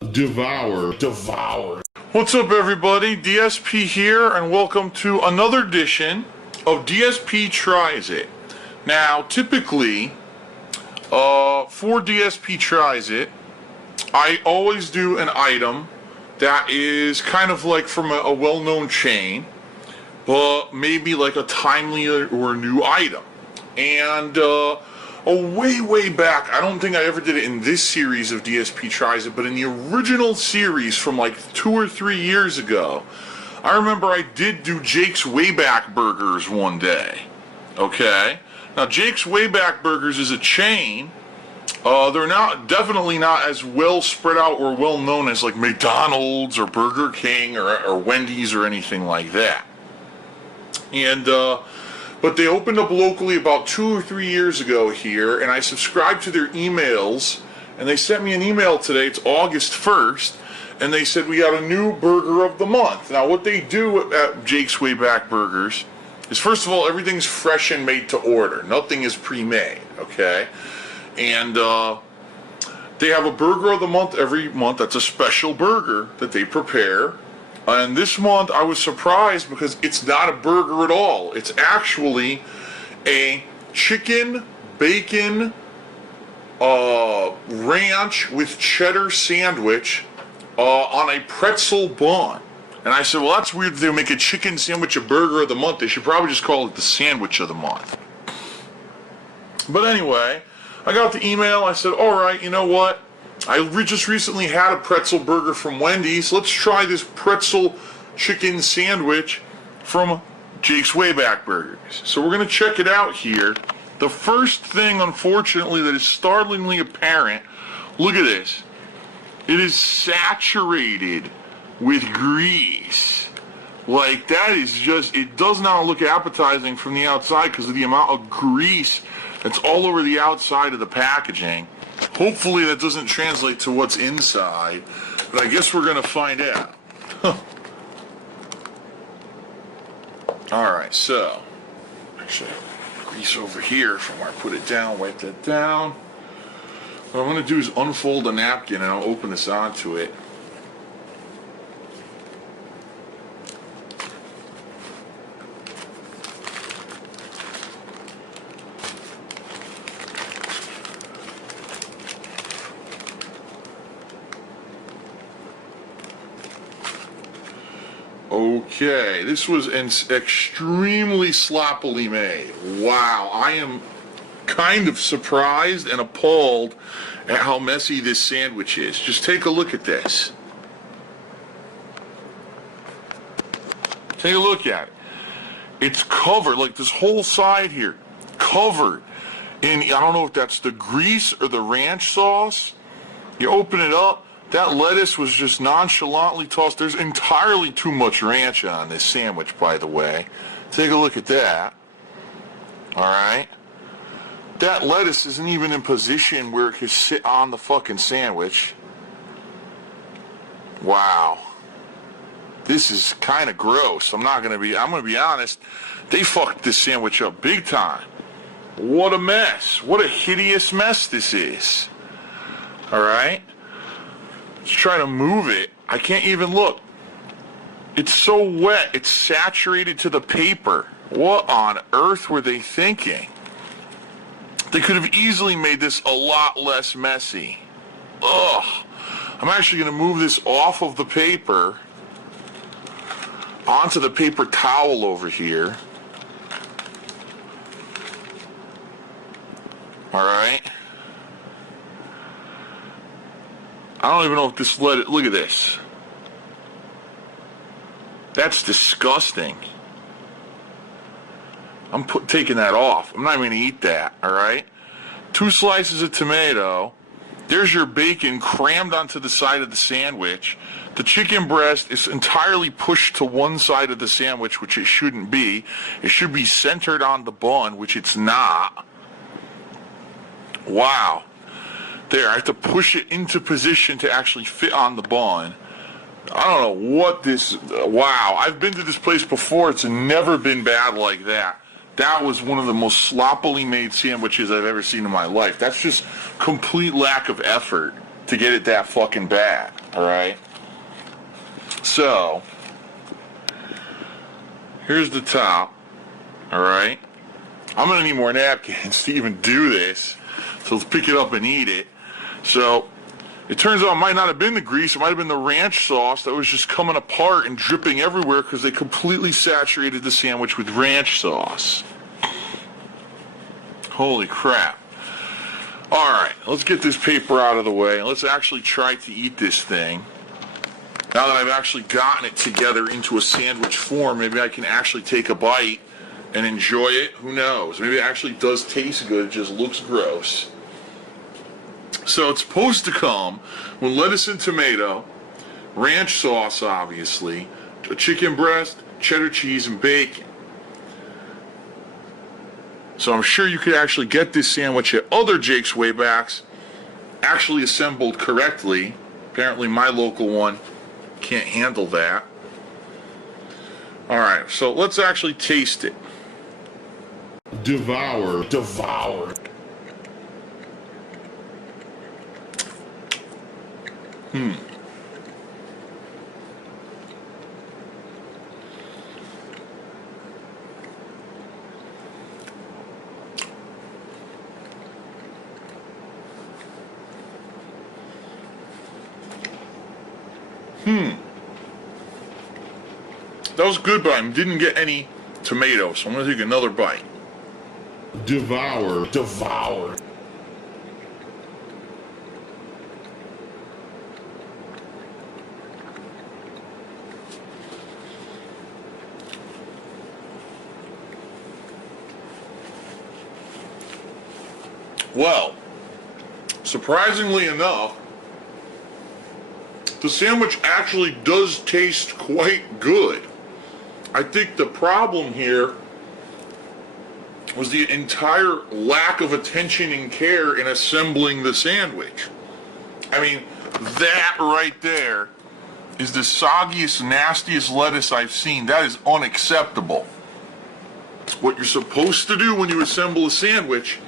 Devour. What's up, everybody? DSP here, and welcome to another edition of DSP Tries It. Now, typically, for DSP Tries It, I always do an item that is kind of like from a well-known chain, but maybe like a timely or new item. And way back, I don't think I ever did it in this series of DSP Tries It, but in the original series from like 2 or 3 years ago, I remember I did do Jake's Wayback Burgers one day. Okay? Now, Jake's Wayback Burgers is a chain. They're definitely not as well spread out or well known as like McDonald's or Burger King or Wendy's or anything like that. And, but they opened up locally about 2 or 3 years ago here, and I subscribed to their emails, and they sent me an email today. It's August 1st, and they said we got a new burger of the month. Now, what they do at Jake's Wayback Burgers is, first of all, everything's fresh and made to order. Nothing is pre-made, okay? And they have a burger of the month every month. That's a special burger that they prepare. And this month I was surprised because it's not a burger at all. It's actually a chicken, bacon, ranch with cheddar sandwich on a pretzel bun. And I said, well, that's weird if they make a chicken sandwich a burger of the month. They should probably just call it the sandwich of the month. But anyway, I got the email. I said, all right, you know what? I just recently had a pretzel burger from Wendy's. Let's try this pretzel chicken sandwich from Jake's Wayback Burgers. So we're going to check it out here. The first thing, unfortunately, that is startlingly apparent, look at this. It is saturated with grease. Like, that is just, it does not look appetizing from the outside because of the amount of grease that's all over the outside of the packaging. Hopefully that doesn't translate to what's inside, but I guess we're going to find out. Alright, so, actually, grease over here from where I put it down, wipe that down. What I'm going to do is unfold a napkin and I'll open this onto it. Okay, this was extremely sloppily made. Wow, I am kind of surprised and appalled at how messy this sandwich is. Just take a look at this. Take a look at it. It's covered, like this whole side here, covered in, I don't know if that's the grease or the ranch sauce. You open it up. That lettuce was just nonchalantly tossed. There's entirely too much ranch on this sandwich, by the way. Take a look at that. Alright? That lettuce isn't even in position where it could sit on the fucking sandwich. Wow. This is kind of gross. I'm gonna be honest. They fucked this sandwich up big time. What a mess. What a hideous mess this is. Alright? Let's try to move it. I can't even look. It's so wet. It's saturated to the paper. What on earth were they thinking? They could have easily made this a lot less messy. Ugh. I'm actually going to move this off of the paper onto the paper towel over here. Alright. I don't even know if this look at this. That's disgusting. I'm taking that off. I'm not even going to eat that, alright? 2 slices of tomato. There's your bacon crammed onto the side of the sandwich. The chicken breast is entirely pushed to one side of the sandwich, which it shouldn't be. It should be centered on the bun, which it's not. Wow. There, I have to push it into position to actually fit on the bun. I don't know what this, wow, I've been to this place before. It's never been bad like that. That was one of the most sloppily made sandwiches I've ever seen in my life. That's just complete lack of effort to get it that fucking bad, alright? So, here's the top, alright? I'm going to need more napkins to even do this, so let's pick it up and eat it. So, it turns out it might not have been the grease, it might have been the ranch sauce that was just coming apart and dripping everywhere because they completely saturated the sandwich with ranch sauce. Holy crap. Alright, let's get this paper out of the way and let's actually try to eat this thing. Now that I've actually gotten it together into a sandwich form, maybe I can actually take a bite and enjoy it. Who knows? Maybe it actually does taste good, it just looks gross. So it's supposed to come with lettuce and tomato, ranch sauce obviously, a chicken breast, cheddar cheese, and bacon. So I'm sure you could actually get this sandwich at other Jake's Waybacks, actually assembled correctly. Apparently my local one can't handle that. Alright, so let's actually taste it. Devour. That was good, but I didn't get any tomato, so I'm going to take another bite. Devour. Well, surprisingly enough, the sandwich actually does taste quite good. I think the problem here was the entire lack of attention and care in assembling the sandwich. I mean, that right there is the soggiest, nastiest lettuce I've seen. That is unacceptable. What you're supposed to do when you assemble a sandwich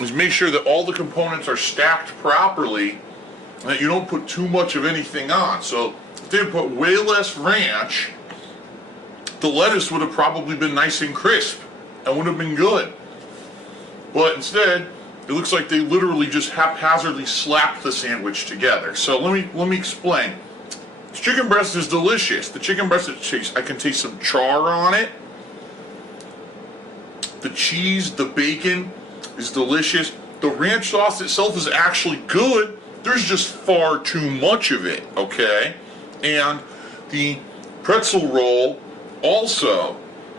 is make sure that all the components are stacked properly and that you don't put too much of anything on. So if they put way less ranch, the lettuce would have probably been nice and crisp and would have been good. But instead, it looks like they literally just haphazardly slapped the sandwich together. So let me explain. This chicken breast is delicious. The chicken breast, I can taste some char on it. The cheese, the bacon is delicious. The ranch sauce itself is actually good. There's just far too much of it, okay? And the pretzel roll also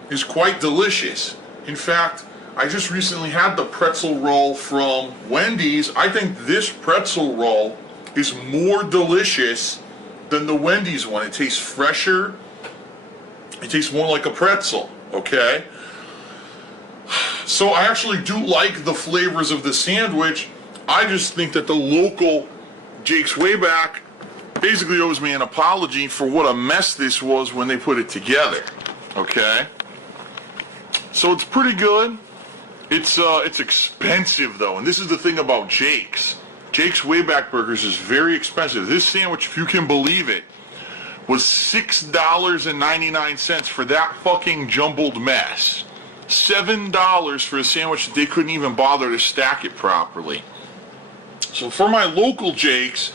is quite delicious. In fact, I just recently had the pretzel roll from Wendy's. I think this pretzel roll is more delicious than the Wendy's one. It tastes fresher. It tastes more like a pretzel, okay? So I actually do like the flavors of the sandwich. I just think that the local Jake's Wayback basically owes me an apology for what a mess this was when they put it together, okay? So it's pretty good. It's expensive though, and this is the thing about Jake's. Jake's Wayback Burgers is very expensive. This sandwich, if you can believe it, was $6.99 for that fucking jumbled mess. $7 for a sandwich that they couldn't even bother to stack it properly. So for my local Jake's,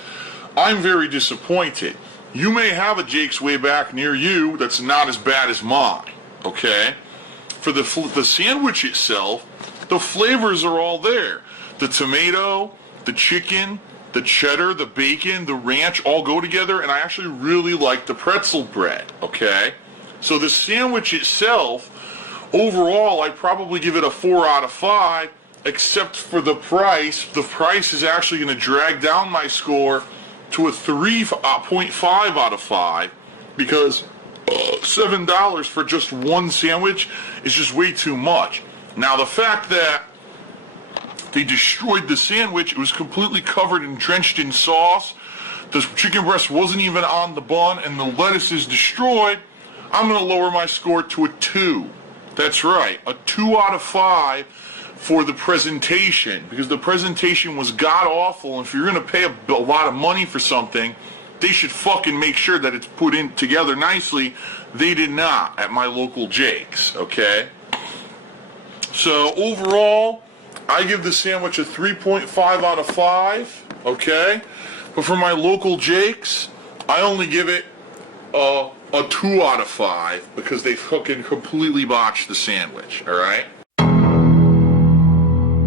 I'm very disappointed. You may have a Jake's Wayback near you that's not as bad as mine, okay? For the sandwich itself, the flavors are all there. The tomato, the chicken, the cheddar, the bacon, the ranch all go together, and I actually really like the pretzel bread, okay? So the sandwich itself, overall, I'd probably give it a 4 out of 5, except for the price. The price is actually going to drag down my score to a 3.5 out of 5, because $7 for just one sandwich is just way too much. Now, the fact that they destroyed the sandwich, it was completely covered and drenched in sauce, the chicken breast wasn't even on the bun, and the lettuce is destroyed, I'm going to lower my score to a 2. That's right, a 2 out of 5 for the presentation, because the presentation was god awful. And if you're gonna pay a lot of money for something, they should fucking make sure that it's put in together nicely. They did not at my local Jake's, okay? So overall, I give the sandwich a 3.5 out of 5, okay? But for my local Jake's, I only give it a 2 out of 5 because they fucking completely botched the sandwich, all right?